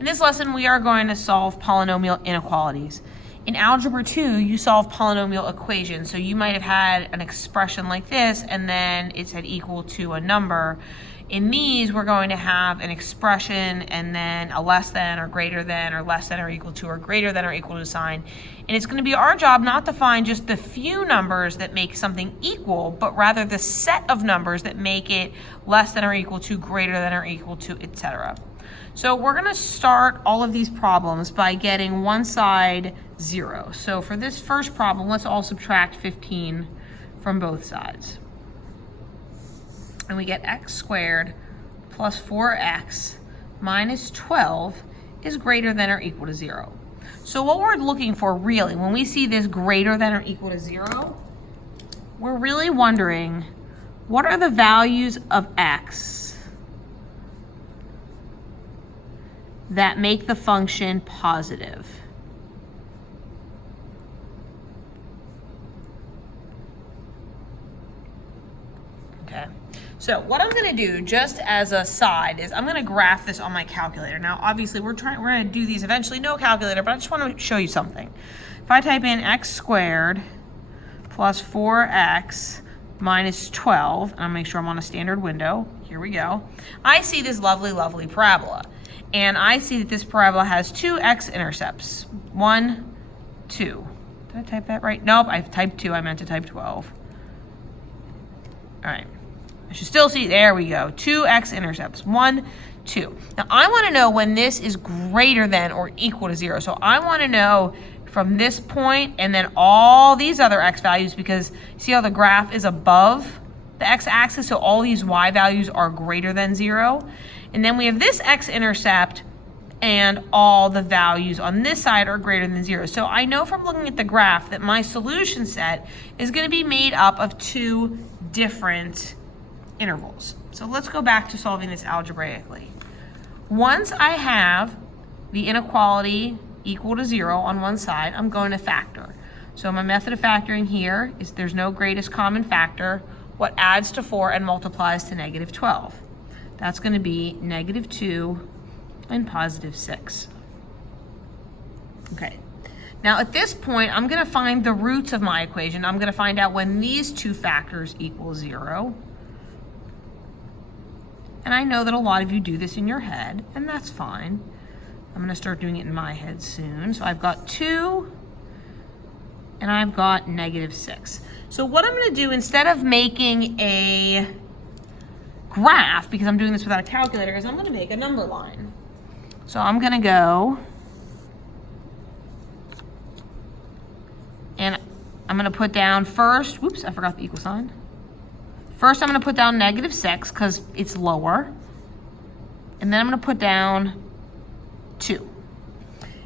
In this lesson, we are going to solve polynomial inequalities. In Algebra 2, you solve polynomial equations. So you might have had an expression like this, and then it said equal to a number. In these, we're going to have an expression and then a less than or greater than or less than or equal to or greater than or equal to sign. And it's going to be our job not to find just the few numbers that make something equal, but rather the set of numbers that make it less than or equal to, greater than or equal to, etc. So we're going to start all of these problems by getting one side 0. So for this first problem, let's all subtract 15 from both sides. And we get x squared plus 4x minus 12 is greater than or equal to 0. So what we're looking for really, when we see this greater than or equal to 0, we're really wondering, what are the values of x that make the function positive? Okay, so what I'm gonna do just as a side is I'm gonna graph this on my calculator. Now, obviously we're gonna do these eventually, no calculator, but I just wanna show you something. If I type in x squared plus 4x minus 12, and I'll make sure I'm on a standard window, here we go. I see this lovely, lovely parabola. And I see that this parabola has two x-intercepts. 1, 2. Did I type that right? Nope, I typed 2. I meant to type 12. All right. I should still see, there we go. 2 x-intercepts. 1, 2. Now, I want to know when this is greater than or equal to 0. So I want to know from this point and then all these other x values, because see how the graph is above the x-axis, so all these y values are greater than 0. And then we have this x-intercept and all the values on this side are greater than 0. So I know from looking at the graph that my solution set is going to be made up of two different intervals. So let's go back to solving this algebraically. Once I have the inequality equal to 0 on one side, I'm going to factor. So my method of factoring here is there's no greatest common factor. What adds to 4 and multiplies to negative 12. That's going to be negative 2 and positive 6. Okay. Now at this point, I'm going to find the roots of my equation. I'm going to find out when these two factors equal 0. And I know that a lot of you do this in your head, and that's fine. I'm going to start doing it in my head soon. So I've got 2, and I've got negative 6. So what I'm going to do, instead of making a graph, because I'm doing this without a calculator, is I'm going to make a number line. So I'm going to go, and I'm going to put down first, whoops, I forgot the equal sign. First I'm going to put down negative 6 because it's lower. And then I'm going to put down 2.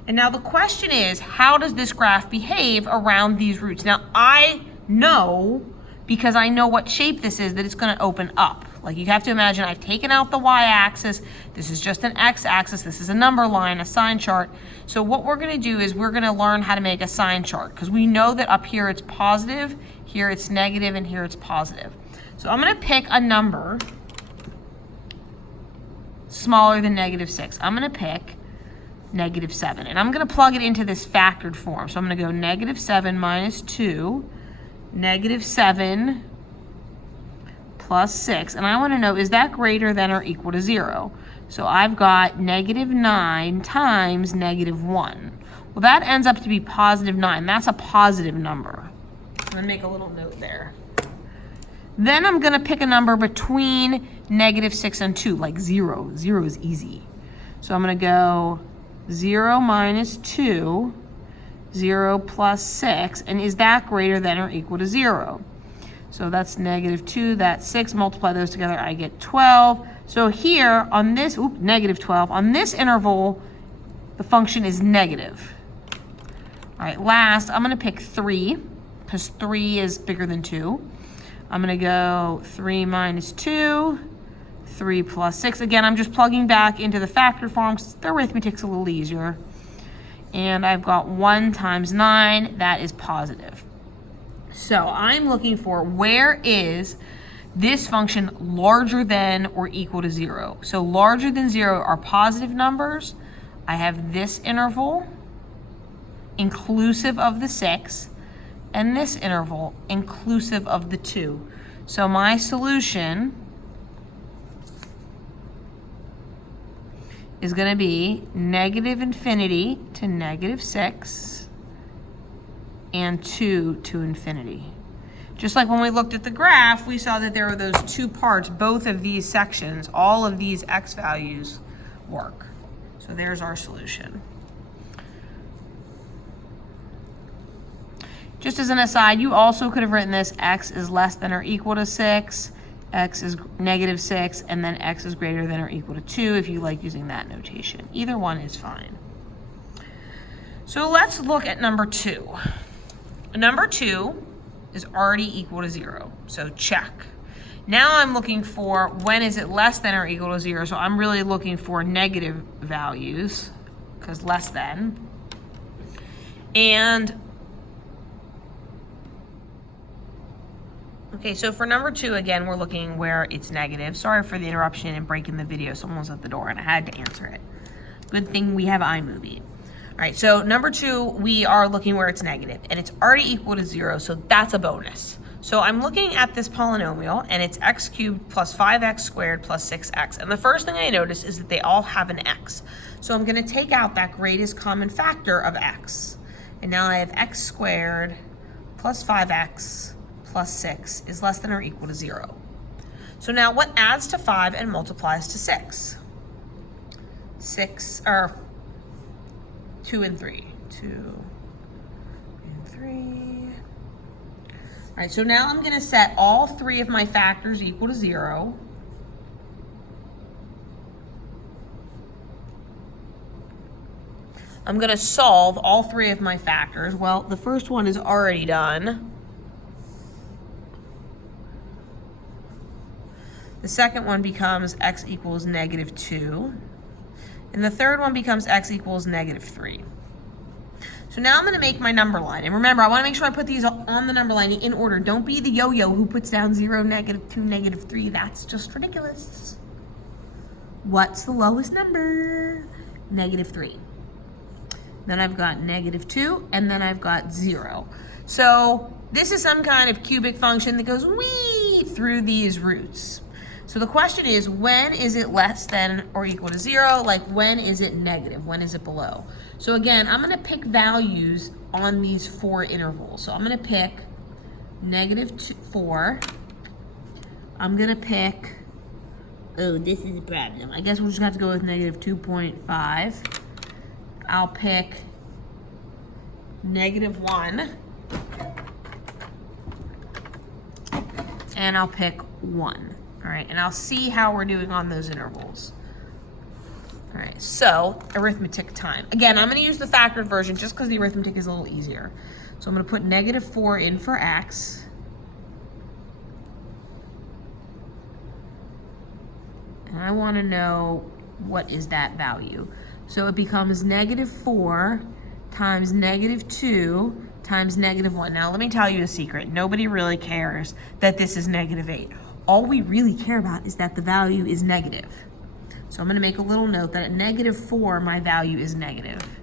And now the question is, how does this graph behave around these roots? Now I know, because I know what shape this is, that it's going to open up. Like you have to imagine I've taken out the y-axis. This is just an x-axis. This is a number line, a sign chart. So what we're going to do is we're going to learn how to make a sign chart, because we know that up here it's positive, here it's negative, and here it's positive. So I'm going to pick a number smaller than negative 6. I'm going to pick negative 7, and I'm going to plug it into this factored form. So I'm going to go negative 7 minus 2, negative 7 plus 6, and I want to know, is that greater than or equal to 0? So I've got negative 9 times negative 1. Well, that ends up to be positive 9. That's a positive number. I'm going to make a little note there. Then I'm going to pick a number between negative 6 and 2, like 0. 0 is easy. So I'm going to go 0 minus 2, 0 plus 6, and is that greater than or equal to 0? So that's negative 2, that's 6, multiply those together, I get 12. So here on this, negative 12, on this interval, the function is negative. All right, last, I'm gonna pick 3, because 3 is bigger than 2. I'm gonna go 3 minus 2, 3 plus 6. Again, I'm just plugging back into the factor form, because the arithmetic's a little easier. And I've got 1 times 9, that is positive. So I'm looking for, where is this function larger than or equal to 0? So larger than 0 are positive numbers, I have this interval inclusive of the 6, and this interval inclusive of the 2. So my solution is going to be -infinity to -6 and 2 to infinity. Just like when we looked at the graph, we saw that there were those two parts, both of these sections, all of these x values work. So there's our solution. Just as an aside, you also could have written this x is less than or equal to 6, x is -6, and then x is greater than or equal to 2 if you like using that notation. Either one is fine. So let's look at number 2. Number 2 is already equal to 0, so check. Now I'm looking for when is it less than or equal to 0, so I'm really looking for negative values, because less than. And, okay, so for number 2, again, we're looking where it's negative. Sorry for the interruption and breaking the video. Someone was at the door and I had to answer it. Good thing we have iMovie. All right, so number 2, we are looking where it's negative, and it's already equal to 0, so that's a bonus. So I'm looking at this polynomial, and it's x cubed plus 5x squared plus 6x. And the first thing I notice is that they all have an x. So I'm going to take out that greatest common factor of x. And now I have x squared plus 5x plus 6 is less than or equal to 0. So now what adds to 5 and multiplies to 6? 2 and 3. 2 and 3. All right, so now I'm going to set all 3 of my factors equal to 0. I'm going to solve all 3 of my factors. Well, the first one is already done. The second one becomes x equals -2. And the third one becomes x equals -3. So now I'm going to make my number line. And remember, I want to make sure I put these on the number line in order. Don't be the yo-yo who puts down 0, -2, -3. That's just ridiculous. What's the lowest number? -3. Then I've got -2, and then I've got 0. So this is some kind of cubic function that goes wee through these roots. So the question is, when is it less than or equal to 0? Like, when is it negative? When is it below? So again, I'm going to pick values on these 4 intervals. So I'm going to pick -4. I'm going to pick, oh, this is a problem. I guess we'll just have to go with -2.5. I'll pick -1. And I'll pick 1. All right, and I'll see how we're doing on those intervals. All right, so arithmetic time. Again, I'm going to use the factored version just because the arithmetic is a little easier. So I'm going to put -4 in for x. And I want to know what is that value. So it becomes -4 times -2 times -1. Now let me tell you a secret. Nobody really cares that this is -8. All we really care about is that the value is negative. So I'm going to make a little note that at -4, my value is negative.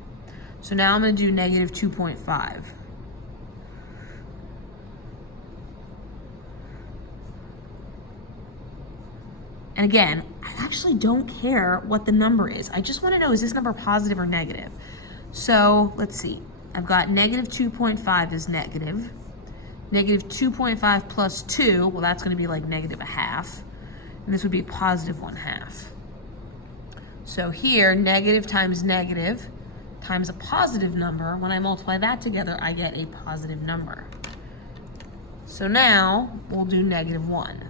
So now I'm going to do -2.5. And again, I actually don't care what the number is. I just want to know, is this number positive or negative? So let's see. I've got -2.5 is negative. -2.5 plus 2, well, that's going to be like -0.5. And this would be +1/2. So here, negative times negative times a positive number. When I multiply that together, I get a positive number. So now we'll do -1.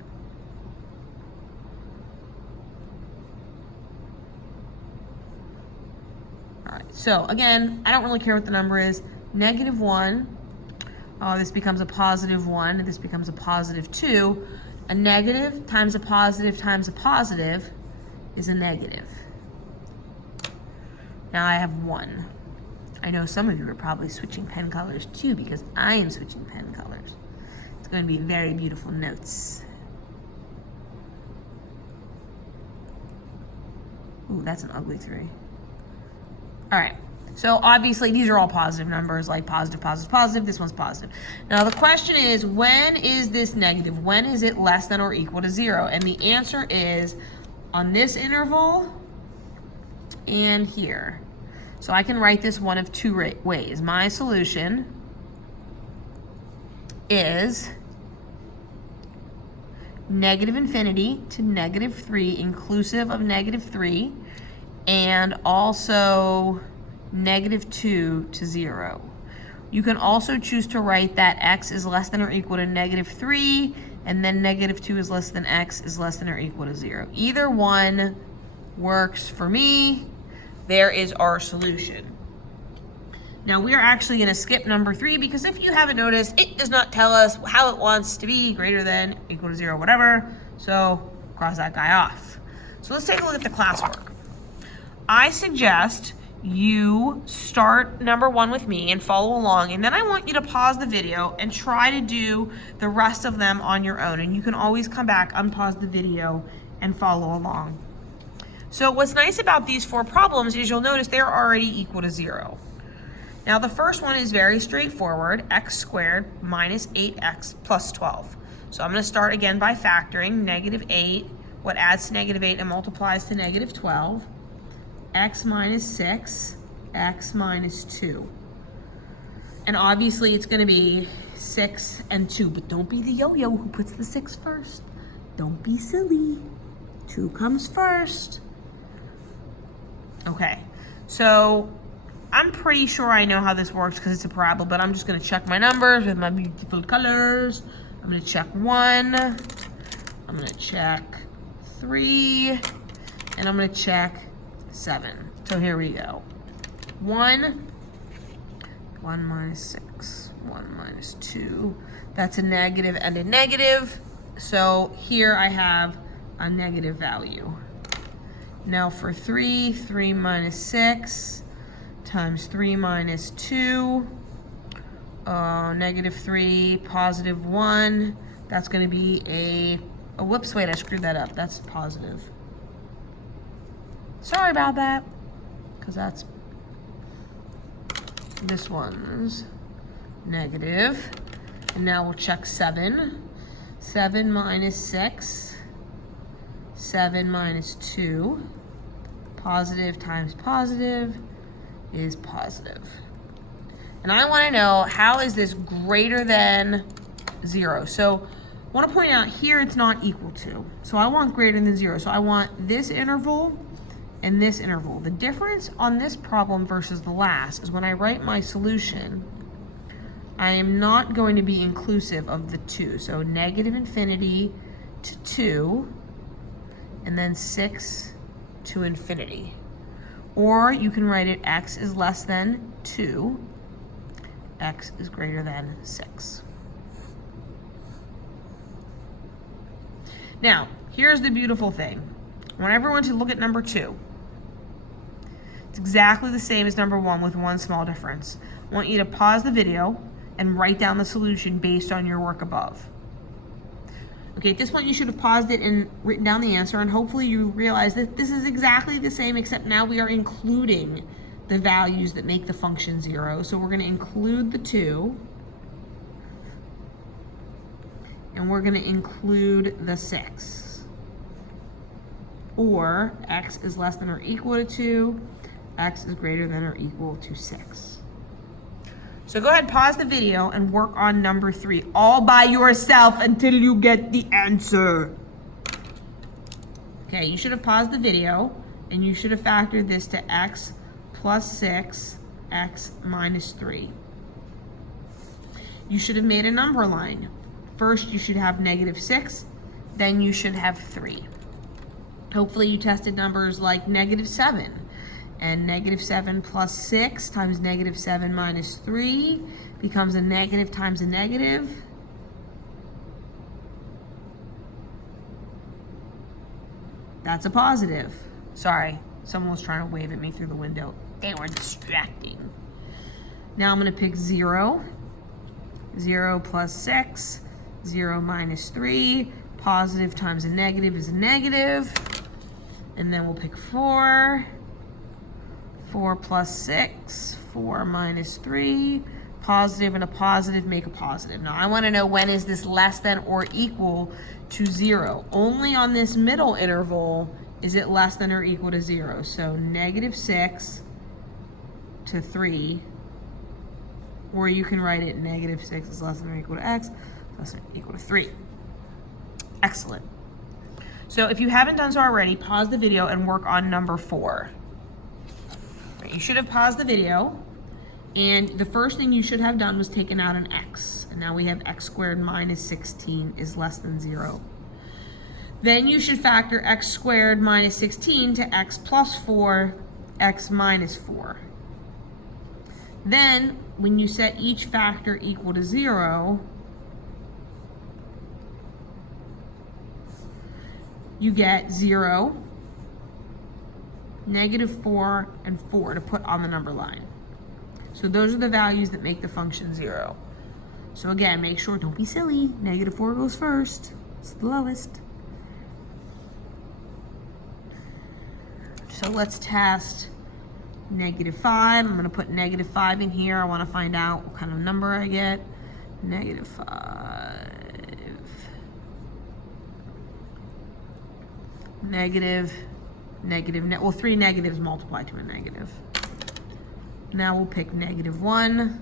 All right, so again, I don't really care what the number is. -1. This becomes a +1, and this becomes a +2. A negative times a positive times a positive is a negative. Now I have 1. I know some of you are probably switching pen colors too, because I am switching pen colors. It's going to be very beautiful notes. Ooh, that's an ugly 3. All right, so obviously these are all positive numbers, like positive, positive, positive. This one's positive. Now the question is, when is this negative? When is it less than or equal to 0? And the answer is on this interval and here. So I can write this one of two ways. My solution is negative infinity to negative 3, inclusive of negative 3, and also negative 2 to 0. You can also choose to write that x is less than or equal to negative 3, and then negative 2 is less than x is less than or equal to 0. Either one works for me. There is our solution. Now we are actually going to skip number 3 because if you haven't noticed, it does not tell us how it wants to be greater than, equal to 0, whatever. So cross that guy off. So let's take a look at the classwork. I suggest you start number 1 with me and follow along, and then I want you to pause the video and try to do the rest of them on your own. And you can always come back, unpause the video, and follow along. So what's nice about these 4 problems is you'll notice they're already equal to 0. Now the first one is very straightforward, x squared minus 8x plus 12. So I'm going to start again by factoring negative 8, what adds to negative 8 and multiplies to negative 12, x minus 6, x minus 2. And obviously it's going to be 6 and 2, but don't be the yo-yo who puts the 6 first. Don't be silly. 2 comes first. Okay, so I'm pretty sure I know how this works because it's a parabola, but I'm just going to check my numbers with my beautiful colors. I'm going to check 1, I'm going to check 3, and I'm going to check 7. So here we go. 1 minus 6, 1 minus 2. That's a negative and a negative. So here I have a negative value. Now for 3, 3 minus 6 times 3 minus 2, negative 3, positive 1. That's going to be whoops, wait, I screwed that up. That's positive. Sorry about that, because that's, this one's negative. And now we'll check 7. 7 minus 6, 7 minus 2, positive times positive is positive. And I want to know, how is this greater than 0? So I want to point out here it's not equal to. So I want greater than 0. So I want this interval and this interval. The difference on this problem versus the last is when I write my solution, I am not going to be inclusive of the 2. So negative infinity to 2, and then 6 to infinity. Or you can write it x is less than 2, x is greater than 6. Now, here's the beautiful thing. I want everyone to look at number 2. It's exactly the same as number 1 with one small difference. I want you to pause the video and write down the solution based on your work above. Okay, at this point you should have paused it and written down the answer, and hopefully you realize that this is exactly the same, except now we are including the values that make the function 0. So we're going to include the 2, and we're going to include the 6. Or x is less than or equal to 2, x is greater than or equal to 6. So go ahead, pause the video and work on number 3 all by yourself until you get the answer. Okay, you should have paused the video and you should have factored this to x plus 6, x minus 3. You should have made a number line. First you should have negative 6, then you should have 3. Hopefully you tested numbers like negative 7. And negative 7 plus 6 times negative 7 minus 3 becomes a negative times a negative. That's a positive. Sorry, someone was trying to wave at me through the window. They were distracting. Now I'm going to pick 0. 0 plus 6, 0 minus 3. Positive times a negative is a negative. And then we'll pick 4. 4 plus 6, 4 minus 3, positive and a positive make a positive. Now I want to know when is this less than or equal to 0. Only on this middle interval is it less than or equal to 0. So -6 to 3, or you can write it -6 is less than or equal to x, less than or equal to 3. Excellent. So if you haven't done so already, pause the video and work on number 4. You should have paused the video, and the first thing you should have done was taken out an x, and now we have x squared minus 16 is less than 0. Then you should factor x squared minus 16 to x plus 4, x minus 4. Then, when you set each factor equal to 0, you get 0, -4, and 4 to put on the number line. So those are the values that make the function 0. So again, make sure, don't be silly, -4 goes first. It's the lowest. So let's test -5. I'm going to put -5 in here. I want to find out what kind of number I get. -5. Well, 3 negatives multiply to a negative. Now we'll pick -1,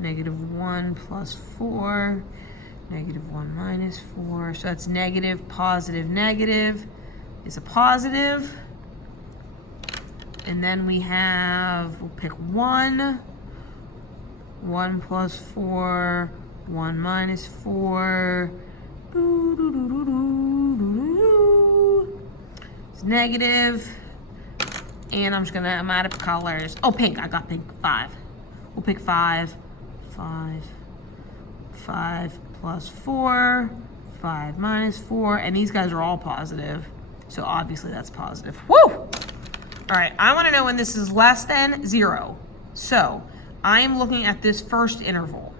-1 plus 4, -1 minus 4. So that's negative, positive, negative is a positive. And then we have, we'll pick 1, 1 plus 4, 1 minus 4. It's negative. And I'm out of colors. Oh, pink, I got pink, 5. We'll pick 5, 5 plus 4, 5 minus 4, and these guys are all positive. So obviously that's positive. Woo! All right, I want to know when this is less than 0. So I am looking at this first interval.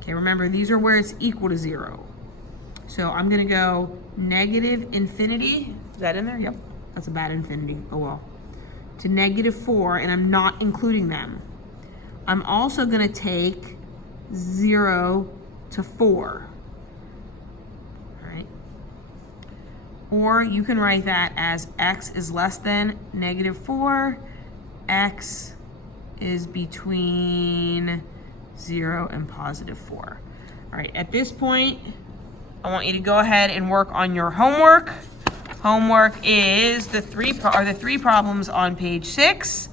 Okay, remember, these are where it's equal to 0. So I'm going to go -infinity. Is that in there? Yep, that's a bad infinity. Oh well. To -4, and I'm not including them. I'm also going to take 0 to 4. All right. Or you can write that as x is less than -4, x is between 0 and +4. All right, at this point, I want you to go ahead and work on your homework. Homework is the three problems on page 6.